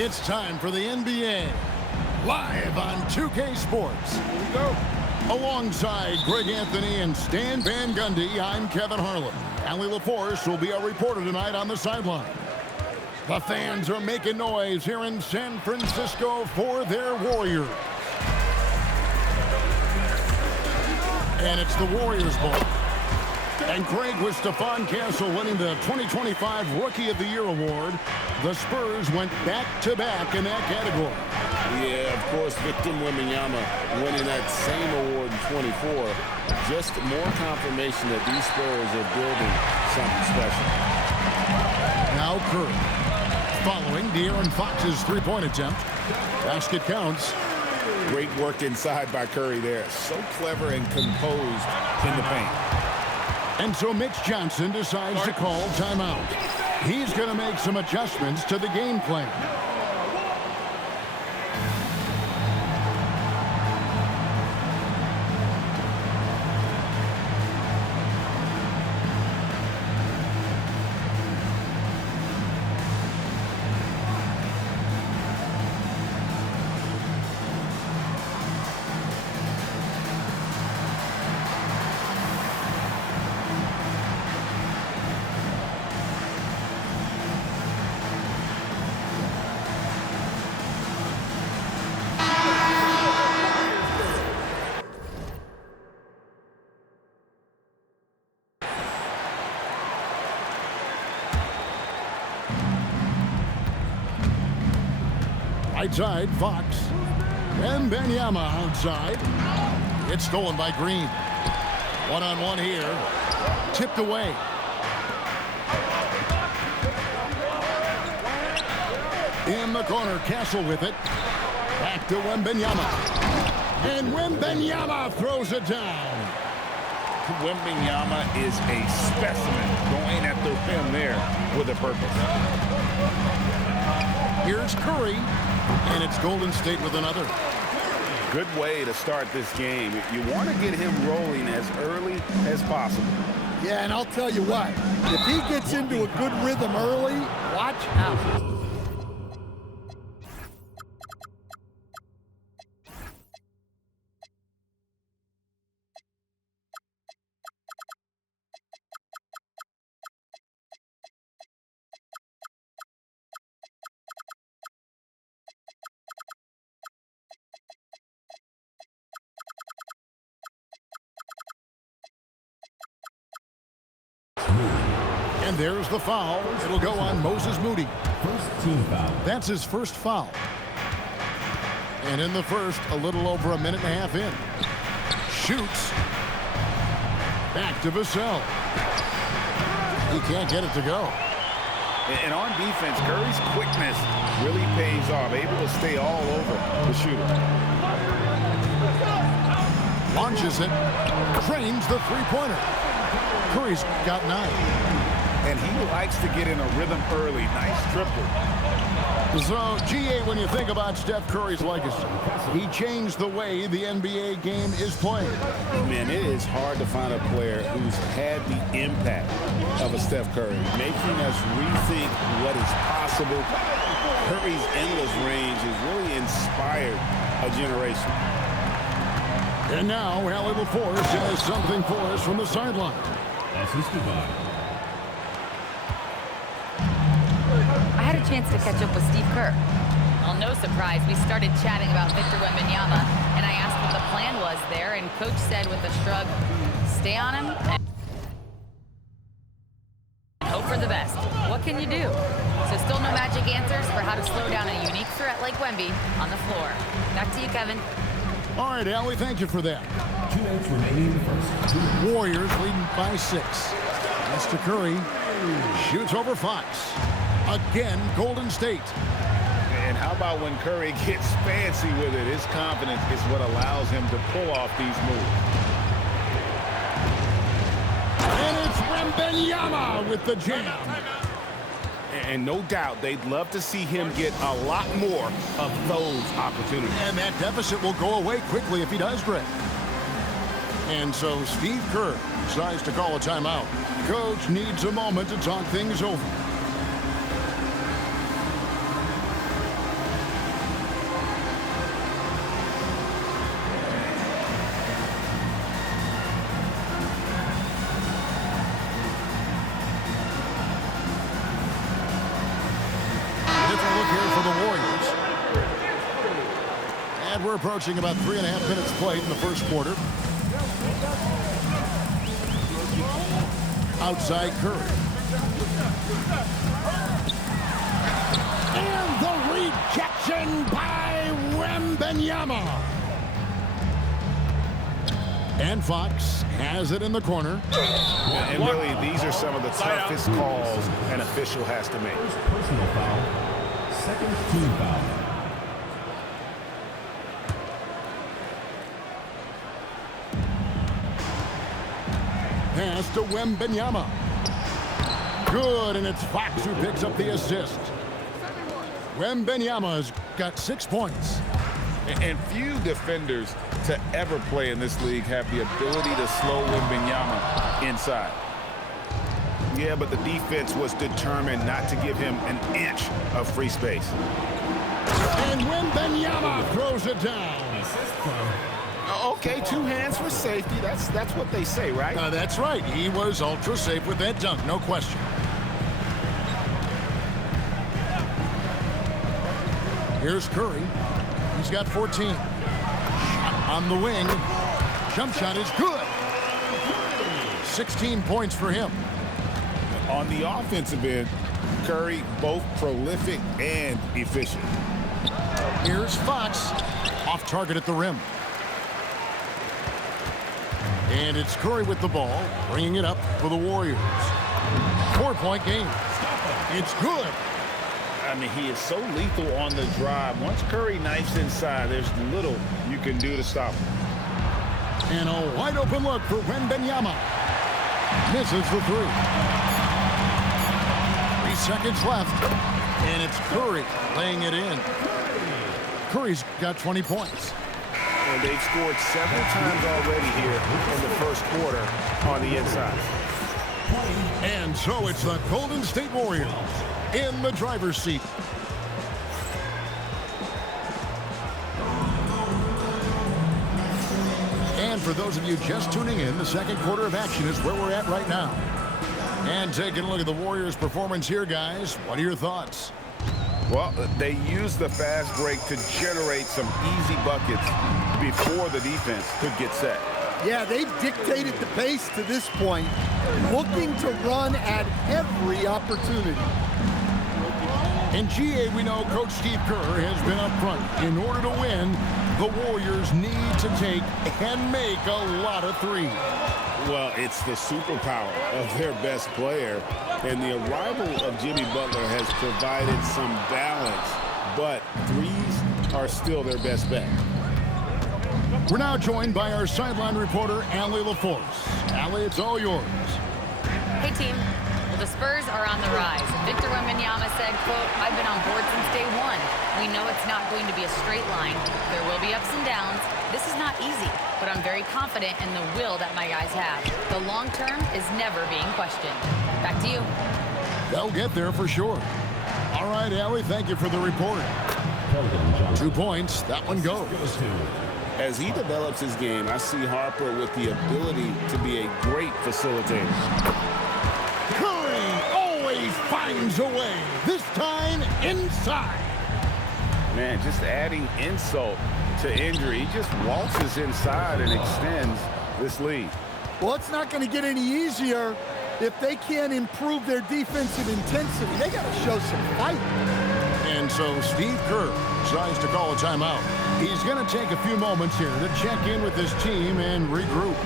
It's time for the NBA, live on 2K Sports. Here we go. Alongside Greg Anthony and Stan Van Gundy, I'm Kevin Harlan. Allie LaForce will be our reporter tonight on the sideline. The fans are making noise here in San Francisco for their Warriors. And it's the Warriors ball. And Greg, with Stephon Castle winning the 2025 Rookie of the Year award, the Spurs went back-to-back in that category. Yeah, of course, Victor Wembanyama winning that same award in 24. Just more confirmation that these Spurs are building something special. Now Curry. Following De'Aaron Fox's three-point attempt. Basket counts. Great work inside by Curry there. So clever and composed in the paint. And so Mitch Johnson decides to call timeout. He's going to make some adjustments to the game plan. Right side, Fox. Wembanyama outside. It's stolen by Green. One-on-one here. Tipped away. In the corner, Castle with it. Back to Wembanyama. And Wembanyama throws it down. Wembanyama is a specimen going at the rim there with a purpose. Here's Curry. And it's Golden State with another. Good way to start this game. You want to get him rolling as early as possible. Yeah, and I'll tell you what, if he gets into a good rhythm early, watch out. And there's the foul. It'll go on Moses Moody. First team foul. That's his first foul. And in the first, a little over a minute and a half in. Shoots. Back to Vassell. He can't get it to go. And on defense, Curry's quickness really pays off. Able to stay all over the shooter. Launches it. Trains the three-pointer. Curry's got 9. And he likes to get in a rhythm early. Nice triple. So, GA, when you think about Steph Curry's legacy, he changed the way the NBA game is played. Man, it is hard to find a player who's had the impact of a Steph Curry, making us rethink what is possible. Curry's endless range has really inspired a generation. And now, Allie LaForce has something for us from the sideline. Assisted by. I had a chance to catch up with Steve Kerr. Well, no surprise, we started chatting about Victor Wembanyama, and I asked what the plan was there, and Coach said with a shrug, stay on him and hope for the best. What can you do? So still no magic answers for how to slow down a unique threat like Wemby on the floor. Back to you, Kevin. All right, Allie, thank you for that. 2 minutes remaining in the first. Warriors leading by 6. That's to Curry. Shoots over Fox. Again, Golden State. And how about when Curry gets fancy with it? His confidence is what allows him to pull off these moves. And it's Wembanyama with the jam. And no doubt they'd love to see him get a lot more of those opportunities. And that deficit will go away quickly if he does, Greg. And so Steve Kerr decides to call a timeout. Coach needs a moment to talk things over. we're approaching about 3.5 minutes played in the first quarter. Outside Curry. And the rejection by Wembanyama. And Fox has it in the corner. And really, these are some of the toughest calls an official has to make. First personal foul. Second team foul. Pass to Wembanyama. Good, and it's Fox who picks up the assist. Wembanyama's got 6 points. And few defenders to ever play in this league have the ability to slow Wembanyama inside. Yeah, but the defense was determined not to give him an inch of free space. And Wembanyama throws it down. Assist from Okay, 2 hands for safety. That's what they say, right? That's right. He was ultra safe with that dunk, no question. Here's Curry. He's got 14. Shot on the wing. Jump shot is good. 16 points for him. On the offensive end, Curry both prolific and efficient. Here's Fox. Off target at the rim. And it's Curry with the ball, bringing it up for the Warriors. 4-point game. It's good. I mean, he is so lethal on the drive. Once Curry knifes inside, there's little you can do to stop him. And a wide open look for Wembanyama. Misses the 3. 3 seconds left. And it's Curry laying it in. Curry's got 20 points. And they've scored several times already here in the first quarter on the inside. And so it's the Golden State Warriors in the driver's seat. And for those of you just tuning in, the second quarter of action is where we're at right now. And taking a look at the Warriors' performance here, guys. What are your thoughts? Well, they used the fast break to generate some easy buckets before the defense could get set. Yeah, they dictated the pace to this point, looking to run at every opportunity. In GA, we know Coach Steve Kerr has been up front. In order to win, the Warriors need to take and make a lot of threes. Well, it's the superpower of their best player, and the arrival of Jimmy Butler has provided some balance, but threes are still their best bet. We're now joined by our sideline reporter, Allie LaForce. Allie, it's all yours. Hey, team. Well, the Spurs are on the rise. Victor Wembanyama said, quote, "I've been on board since day one. We know it's not going to be a straight line. There will be ups and downs. This is not easy, but I'm very confident in the will that my guys have. The long term is never being questioned." Back to you. They'll get there for sure. All right, Allie, thank you for the report. Keldon Johnson. 2 points. That one goes. Goes to As he develops his game, I see Harper with the ability to be a great facilitator. Curry always finds a way. This time inside. Man, just adding insult to injury. He just waltzes inside and extends this lead. Well, it's not going to get any easier if they can't improve their defensive intensity. They got to show some fight. And so Steve Kerr decides to call a timeout. He's going to take a few moments here to check in with his team and regroup.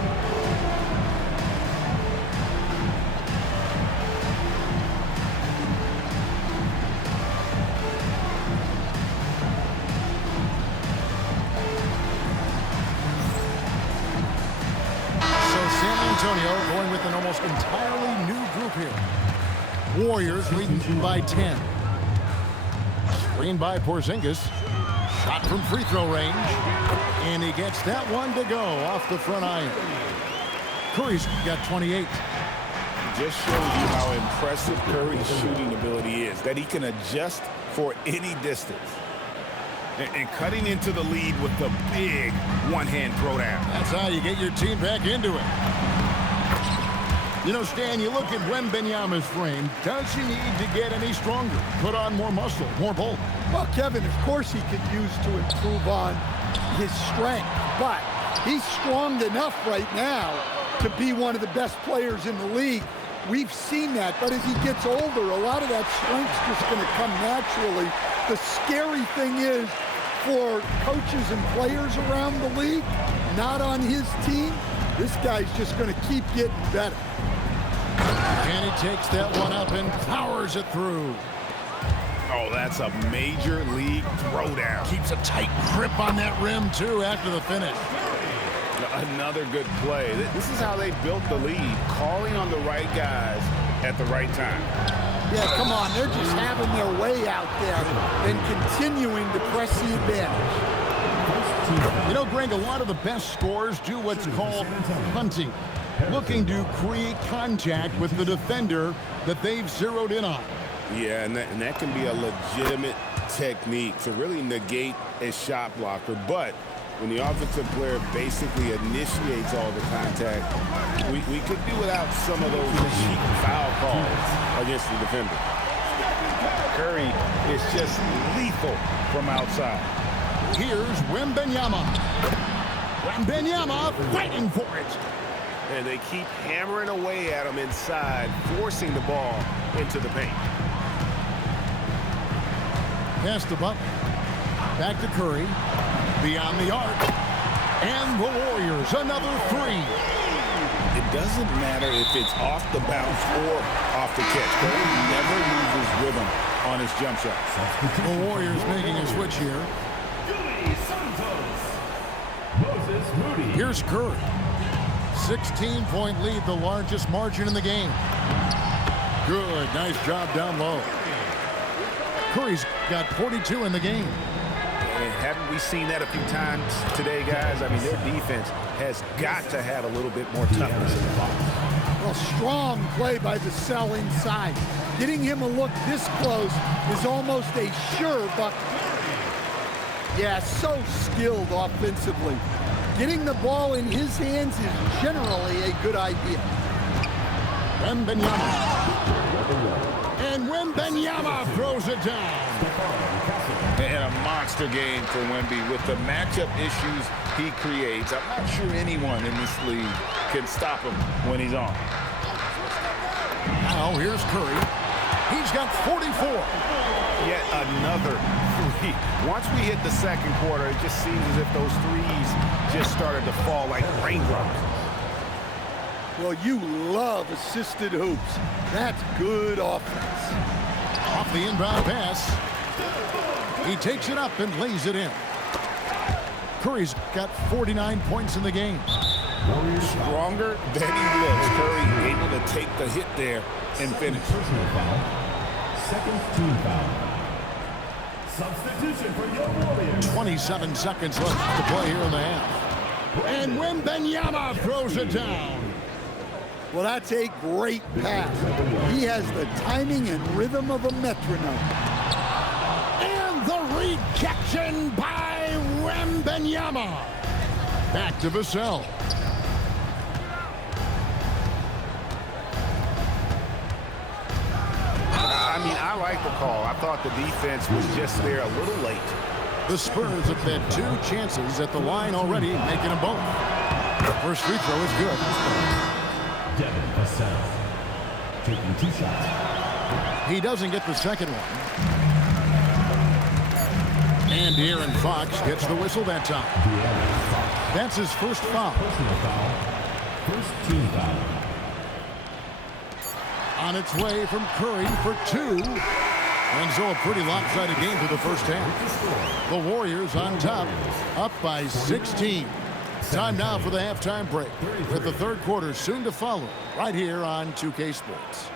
So San Antonio going with an almost entirely new group here. Warriors leading by 10. Screen by Porzingis. Shot from free throw range. And he gets that one to go off the front iron. Curry's got 28. Just shows you how impressive Curry's shooting ability is, that he can adjust for any distance. And cutting into the lead with the big one-hand throwdown. That's how you get your team back into it. You know, Stan, you look at Wembanyama's frame. Does he need to get any stronger? Put on more muscle, more bulk? Well, Kevin, of course he could use to improve on his strength, but he's strong enough right now to be one of the best players in the league. We've seen that, but as he gets older, a lot of that strength's just going to come naturally. The scary thing is for coaches and players around the league, not on his team, this guy's just going to keep getting better. And he takes that one up and powers it through. Oh, that's a major league throwdown. Keeps a tight grip on that rim, too, after the finish. Another good play. This is how they built the lead, calling on the right guys at the right time. Yeah, come on. They're just having their way out there and continuing to press the advantage. You know, Greg, a lot of the best scorers do what's called hunting, looking to create contact with the defender that they've zeroed in on. Yeah, and that can be a legitimate technique to really negate a shot blocker. But when the offensive player basically initiates all the contact, we could do without some of those cheap foul calls against the defender. Curry is just lethal from outside. Here's Wembanyama. Wembanyama fighting for it. And they keep hammering away at him inside, forcing the ball into the paint. Pass to Butler. Back to Curry. Beyond the arc. And the Warriors, another three. It doesn't matter if it's off the bounce or off the catch. Curry never loses rhythm on his jump shot. The Warriors making a switch here. Here's Curry. 16-point lead, the largest margin in the game. Good, nice job down low. Curry's got 42 in the game. And haven't we seen that a few times today, guys? I mean, their defense has got to have a little bit more toughness in the box. Well, strong play by the cell inside. Getting him a look this close is almost a sure bucket. Yeah, so skilled offensively. Getting the ball in his hands is generally a good idea. Wembanyama. And Wembanyama throws it down. And a monster game for Wemby with the matchup issues he creates. I'm not sure anyone in this league can stop him when he's on. Now here's Curry. He's got 44. Yet another three. Once we hit the second quarter, it just seems as if those threes just started to fall like raindrops. Well, you love assisted hoops. That's good offense. Off the inbound pass. He takes it up and lays it in. Curry's got 49 points in the game. Stronger than he looks. Curry able to take the hit there and finish. Second team foul. Substitution for your Warriors. 27 seconds left to play here in the half. And Wembanyama throws it down. Well, that's a great pass. He has the timing and rhythm of a metronome. And the rejection by Wembanyama. Back to Vassell. I mean, I like the call. I thought the defense was just there a little late. The Spurs have had two chances at the line already, making them both. The first free throw is good. Devin Vassell taking 2 shots. He doesn't get the second one. And De'Aaron Fox gets the whistle that time. That's his first foul. Personal foul. First team foul. On its way from Curry for 2. And so a pretty lopsided game for the first half. The Warriors on top, up by 16. Time now for the halftime break, with the third quarter soon to follow, right here on 2K Sports.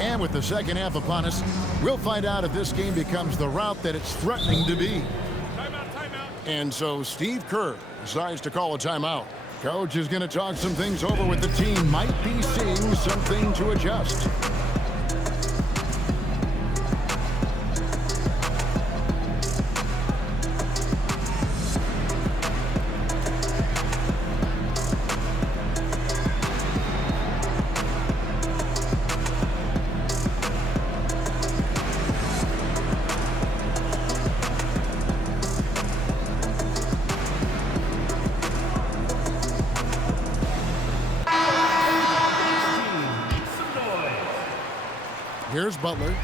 And with the second half upon us, we'll find out if this game becomes the route that it's threatening to be. And so Steve Kerr decides to call a timeout. Coach is going to talk some things over with the team. Might be seeing something to adjust. Here's Butler,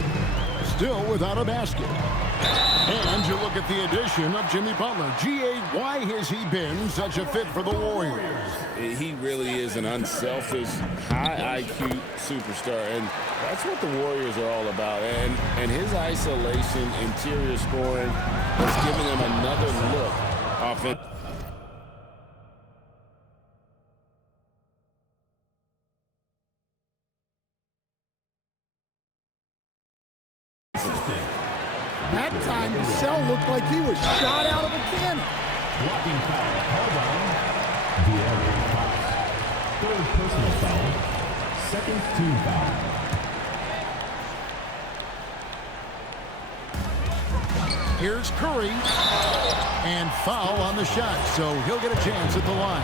still without a basket. And you look at the addition of Jimmy Butler. G.A., why has he been such a fit for the Warriors? He really is an unselfish, high IQ superstar, and that's what the Warriors are all about. And his isolation, interior scoring has given them another look offensively. That time, Vassell looked like he was shot out of a cannon. Blocking foul called on De'Aaron Fox. Third personal foul. Second team foul. Here's Curry. And foul on the shot, so he'll get a chance at the line.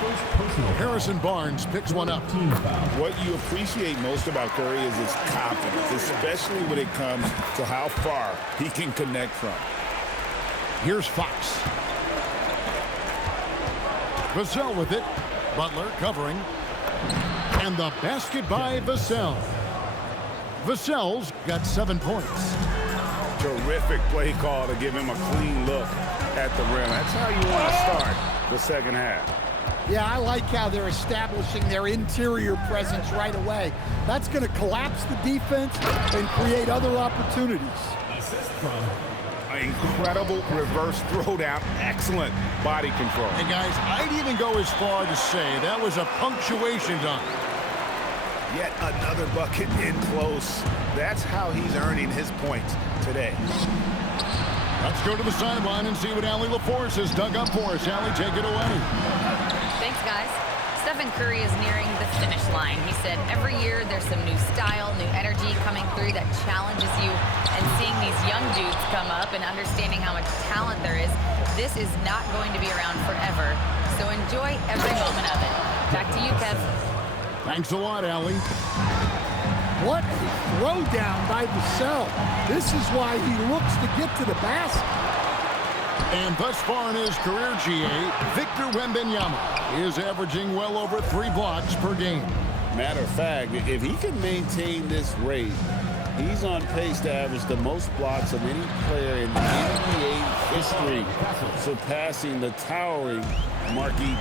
First personal foul. Harrison Barnes picks one up. Team foul. What you appreciate most about Curry is his confidence, especially when it comes to how far he can connect from. Here's Fox. Vassell with it. Butler covering. And the basket by Vassell. Vassell's got 7 points. Terrific play call to give him a clean look at the rim. That's how you want to start the second half. Yeah, I like how they're establishing their interior presence right away. That's going to collapse the defense and create other opportunities. Assist from Incredible reverse throwdown. Excellent body control. And guys, I'd even go as far to say that was a punctuation dunk. Yet another bucket in close. That's how he's earning his points today. Let's go to the sideline and see what Allie LaForce has dug up for us. Allie, take it away. Thanks, guys. Stephen Curry is nearing the finish line. He said every year there's some new style, new energy coming through that challenges you. And seeing these young dudes come up and understanding how much talent there is, this is not going to be around forever. So enjoy every moment of it. Back to you, Kev. Thanks a lot, Allie. What a throwdown by Vassell. This is why he looks to get to the basket. And thus far in his career, GA, Victor Wembanyama is averaging well over 3 blocks per game. Matter of fact, if he can maintain this rate, he's on pace to average the most blocks of any player in NBA history, surpassing the towering Marquis.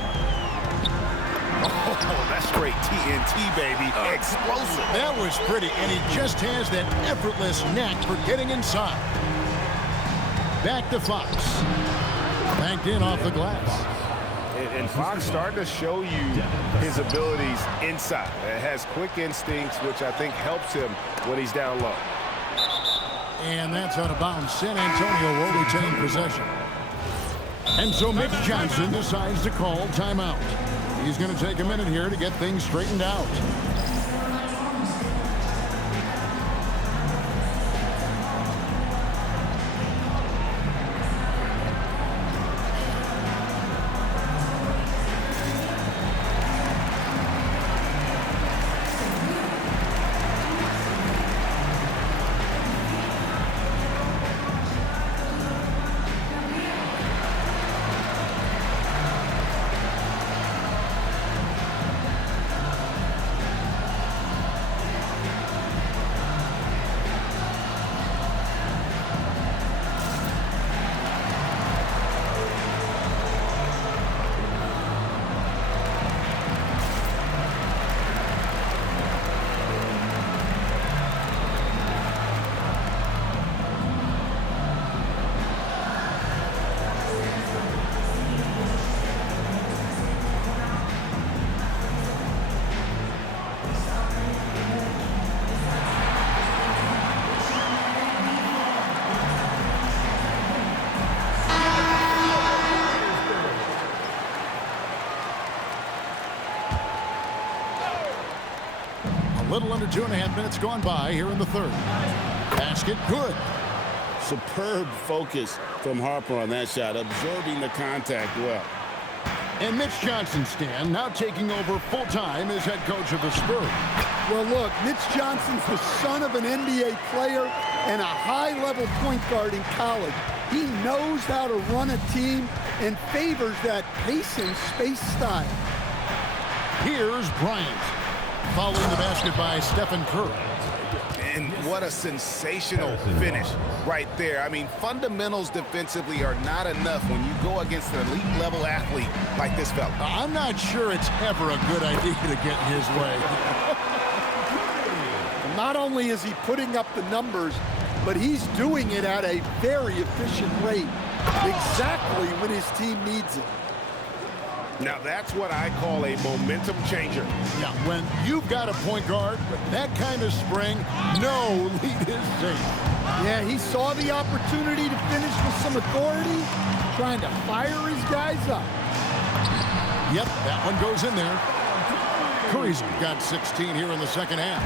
Oh, that's straight TNT, baby. Explosive. That was pretty, and he just has that effortless knack for getting inside. Back to Fox. Banked in off the glass. And Fox starting to show you his abilities inside. It has quick instincts, which I think helps him when he's down low. And that's out of bounds. San Antonio will retain possession. And so Mitch Johnson decides to call timeout. He's going to take a minute here to get things straightened out. Little under 2.5 minutes gone by here in the third. Basket good. Superb focus from Harper on that shot, absorbing the contact well. And Mitch Johnson, Stan, now taking over full-time as head coach of the Spurs. Well, look, Mitch Johnson's the son of an NBA player and a high-level point guard in college. He knows how to run a team and favors that pace and space style. Here's Bryant. Following the basket by Stephen Curry. And what a sensational finish right there. I mean, fundamentals defensively are not enough when you go against an elite-level athlete like this fella. I'm not sure it's ever a good idea to get in his way. Not only is he putting up the numbers, but he's doing it at a very efficient rate, exactly when his team needs it. Now that's what I call a momentum changer. Yeah, when you've got a point guard with that kind of spring, no lead is safe. Yeah, he saw the opportunity to finish with some authority, trying to fire his guys up. Yep, that one goes in there. Curry's got 16 here in the second half.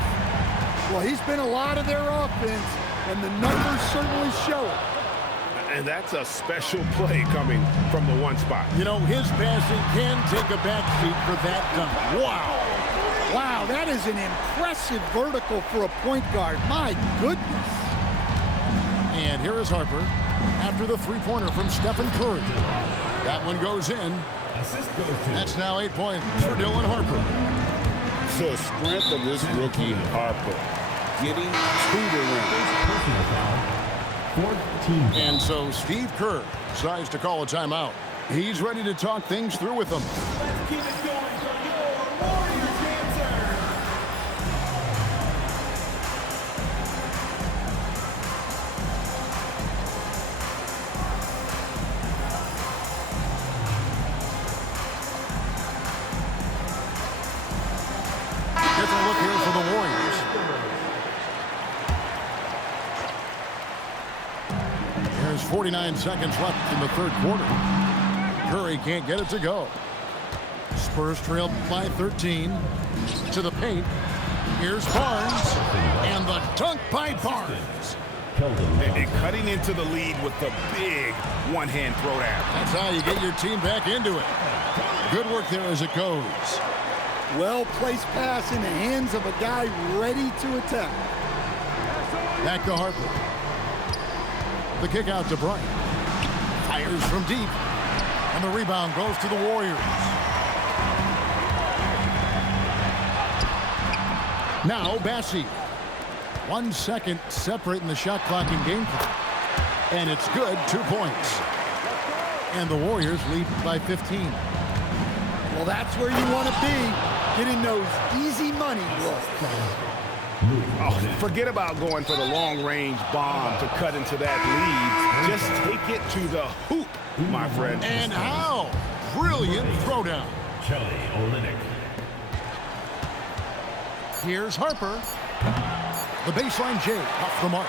Well, he's been a lot of their offense, and the numbers certainly show it. And that's a special play coming from the one spot. You know, his passing can take a backseat for that dunk. Wow. Wow, that is an impressive vertical for a point guard. My goodness. And here is Harper after the three-pointer from Stephen Curry. That one goes in. Assist goes to That's now 8 points for Dylan Harper. The strength of this rookie, Harper, getting to the rim. personal foul. 14. And so Steve Kerr decides to call a timeout. He's ready to talk things through with them. Keep it going for your Warriors answer. Different look here for the Warriors. There's 49 seconds left in the third quarter. Curry can't get it to go. Spurs trail by 13. To the paint. Here's Barnes. And the dunk by Barnes. And cutting into the lead with the big one-hand throwdown. That's how you get your team back into it. Good work there as it goes. Well-placed pass in the hands of a guy ready to attack. Back to Harper. The kick out to Bryant. Fires from deep. And the rebound goes to the Warriors. Now Bassi. 1 second separating the shot clock and game clock. And it's good, 2 points. And the Warriors lead by 15. Well, that's where you want to be, getting those easy money looks. Oh, forget about going for the long-range bomb to cut into that lead. Just take it to the hoop, my friend. And how? Brilliant throwdown. Kelly Olynyk. Here's Harper. The baseline J off the mark.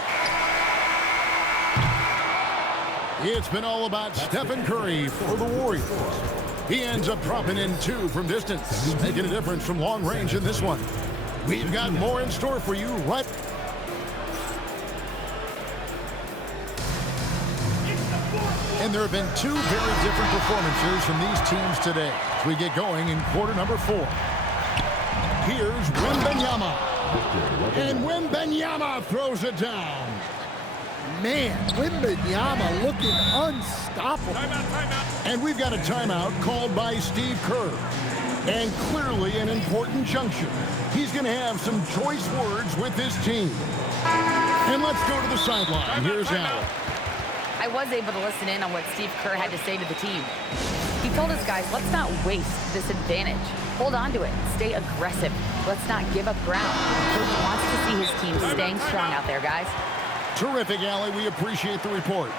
It's been all about Stephen Curry for the Warriors. He ends up dropping in 2 from distance, making a difference from long range in this one. We've got more in store for you right. And there have been 2 very different performances from these teams today as we get going in quarter number 4. Here's Wembanyama. And Wembanyama throws it down. Man, Wembanyama looking unstoppable. And we've got a timeout called by Steve Kerr. And clearly an important juncture. He's going to have some choice words with his team. And let's go to the sideline. Here's Allen. I was able to listen in on what Steve Kerr had to say to the team. He told his guys, let's not waste this advantage. Hold on to it. Stay aggressive. Let's not give up ground. Coach wants to see his team staying strong out there, guys. Terrific, Allie. We appreciate the report.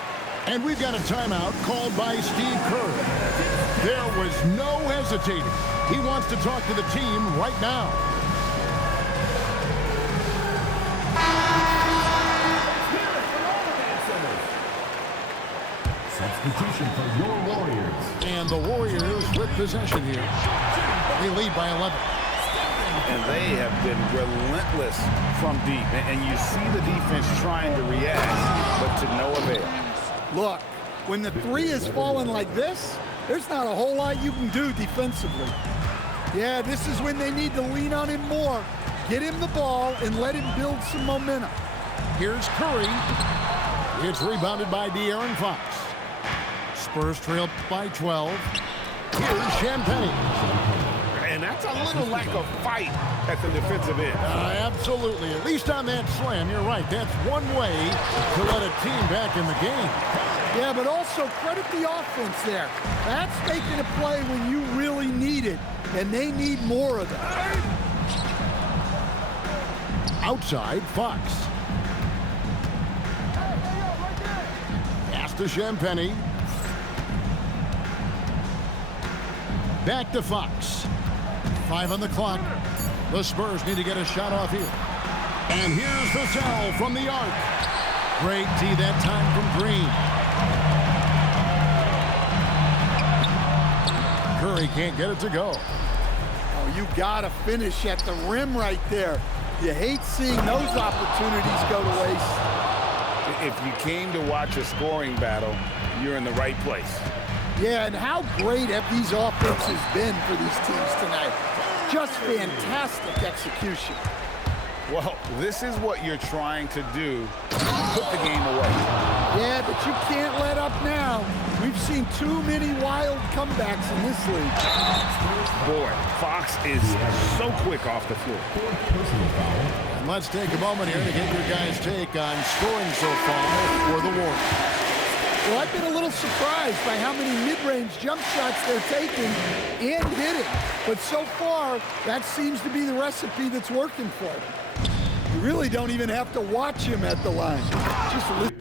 And we've got a timeout called by Steve Kerr. There was no hesitating. He wants to talk to the team right now. Substitution for your Warriors. And the Warriors with possession here. They lead by 11. And they have been relentless from deep. And you see the defense trying to react, but to no avail. Look, when the 3 is falling like this, there's not a whole lot you can do defensively. Yeah, this is when they need to lean on him more. Get him the ball and let him build some momentum. Here's Curry. It's rebounded by De'Aaron Fox. Spurs trail by 12. Here's Champagnie. And that's a little lack of fight at the defensive end. Absolutely. At least on that slam, you're right. That's one way to let a team back in the game. Yeah, but also credit the offense there. That's making a play when you really need it, and they need more of that. Outside, Fox. Pass to Champagnie. Back to Fox. 5 on the clock. The Spurs need to get a shot off here. And here's Vassell from the arc. Great D that time from Green. Curry can't get it to go. Oh, you got to finish at the rim right there. You hate seeing those opportunities go to waste. If you came to watch a scoring battle, you're in the right place. Yeah, and how great have these offenses been for these teams tonight? Just fantastic execution. Well, this is what you're trying to do. Put the game away. Yeah, but you can't let up now. We've seen too many wild comebacks in this league. Boy, Fox is so quick off the floor. And let's take a moment here to get your guys' take on scoring so far for the Warriors. Well, I've been a little surprised by how many mid-range jump shots they're taking and hitting. But so far, that seems to be the recipe that's working for them. You really don't even have to watch him at the line. Just listen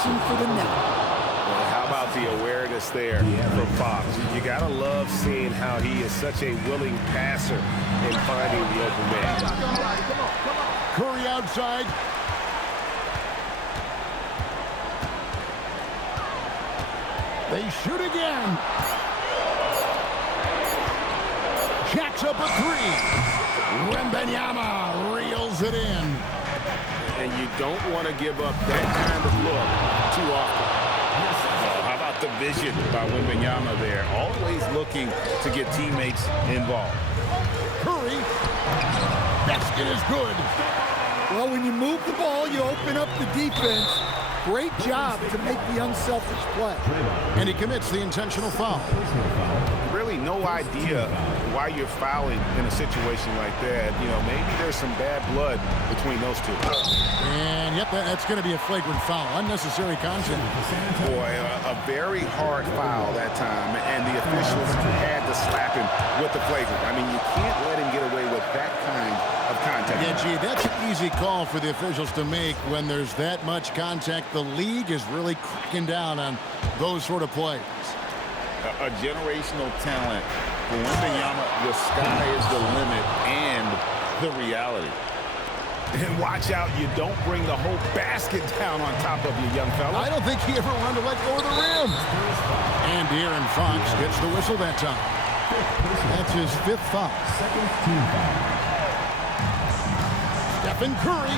for the net. Well, how about the awareness there from Fox? You gotta love seeing how he is such a willing passer in finding the open man. Curry outside. They shoot again. Jacks up a three. Wembanyama reels it in. And you don't want to give up that kind of look too often. How about the vision by Wembanyama there? Always looking to get teammates involved. Curry. Basket is good. Well, when you move the ball, you open up the defense. Great job to make the unselfish play. And he commits the intentional foul. Really no idea why you're fouling in a situation like that. You know, maybe there's some bad blood between those two. And, yep, that's going to be a flagrant foul. Unnecessary contact. Boy, a very hard foul that time, and the officials had to slap him with the flagrant. I mean, you can't let him get away with that kind of contact. Yeah, gee, that's an easy call for the officials to make when there's that much contact. The league is really cracking down on those sort of plays. A generational talent. For Wembanyama, the sky is the limit and the reality. And watch out, you don't bring the whole basket down on top of you, young fella. I don't think he ever wanted to let go of the rim. And De'Aaron Fox gets the whistle that time. That's his 5th foul. Second team foul. Stephen Curry.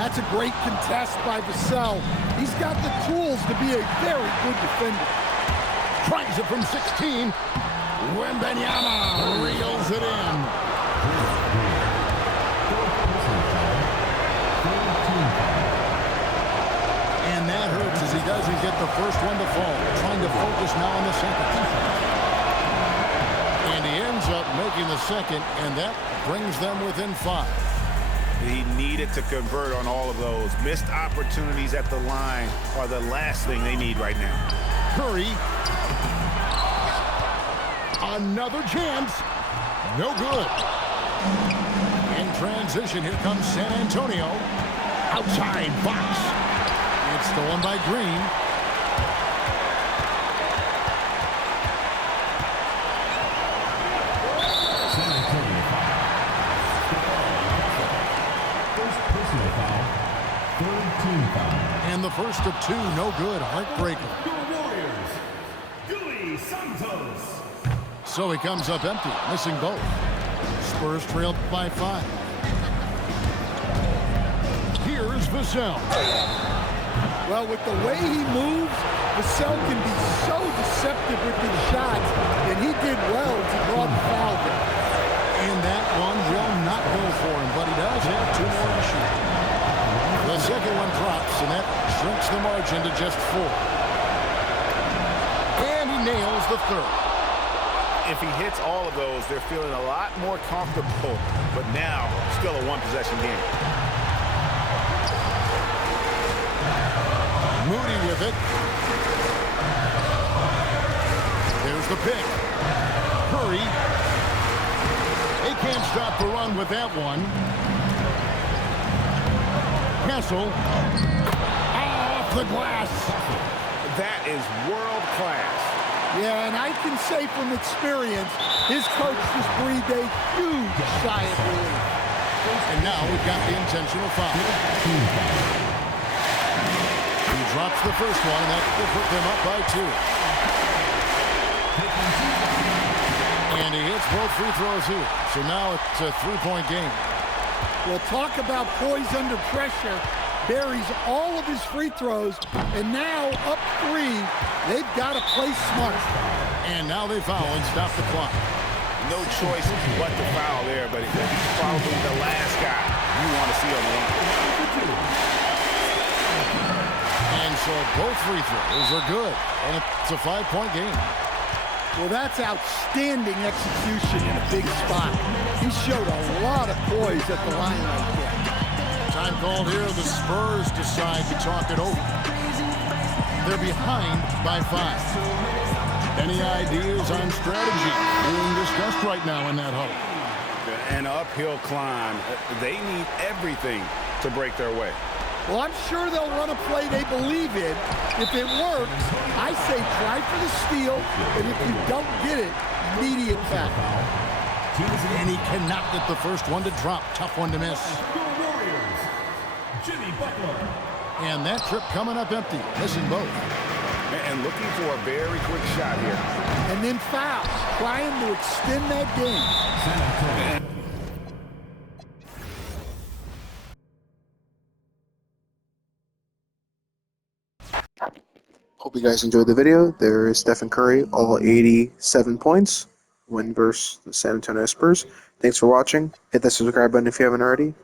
That's a great contest by Vassell. He's got the tools to be a very good defender. Tries it from 16. Wembanyama reels it in. And that hurts as he doesn't get the first one to fall. Trying to focus now on the second. And he ends up making the second, and that brings them within 5. He needed to convert on all of those. Missed opportunities at the line are the last thing they need right now. Curry. Another chance. No good. In transition, here comes San Antonio. Outside, Fox. It's stolen by Green. San Antonio foul. First personal foul. Third team foul. And the first of 2, no good. Heartbreaker. Your Warriors, Gilly Santos. So he comes up empty, missing both. Spurs trailed by 5. Here's Vassell. Well, with the way he moves, Vassell can be so deceptive with his shots, and he did well to draw the foul there. And that one will not go for him, but he does have 2 more to shoot. The second one drops, and that reduction to just 4. And he nails the third. If he hits all of those, they're feeling a lot more comfortable. But now, still a one-possession game. Moody with it. There's the pick. Curry. They can't stop the run with that one. Kessel. Off the glass. That is world class. Yeah, and I can say from experience, his coach just breathed a huge sigh of relief. And now we've got the intentional foul. He drops the first one. That will put them up by 2. And he hits both free throws here. So now it's a 3-point game. Well, talk about poise under pressure. Buries all of his free throws, and now up 3. They've got to play smart. And now they foul and stop the clock. No choice but to foul there, but he's probably the last guy you want to see on the line. And so both free throws are good. And it's a 5-point game. Well, that's outstanding execution in a big spot. He showed a lot of poise at the line right there. Time called here. The Spurs decide to talk it over. They're behind by 5. Any ideas on strategy being discussed right now in that huddle? An uphill climb. They need everything to break their way. Well, I'm sure they'll run a play they believe in. If it works, I say try for the steal, and if you don't get it, immediate foul. And he cannot get the first one to drop. Tough one to miss. Jimmy Butler. And that trip coming up empty. Missing both. And looking for a very quick shot here. And then fouls, trying to extend that game. Hope you guys enjoyed the video. There is Stephen Curry, all 87 points, win versus the San Antonio Spurs. Thanks for watching. Hit that subscribe button if you haven't already.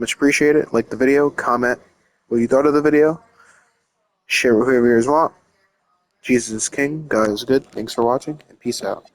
Much appreciate it. Like the video, comment what you thought of the video, share with whoever you want. Jesus is King, God is good. Thanks for watching, and peace out.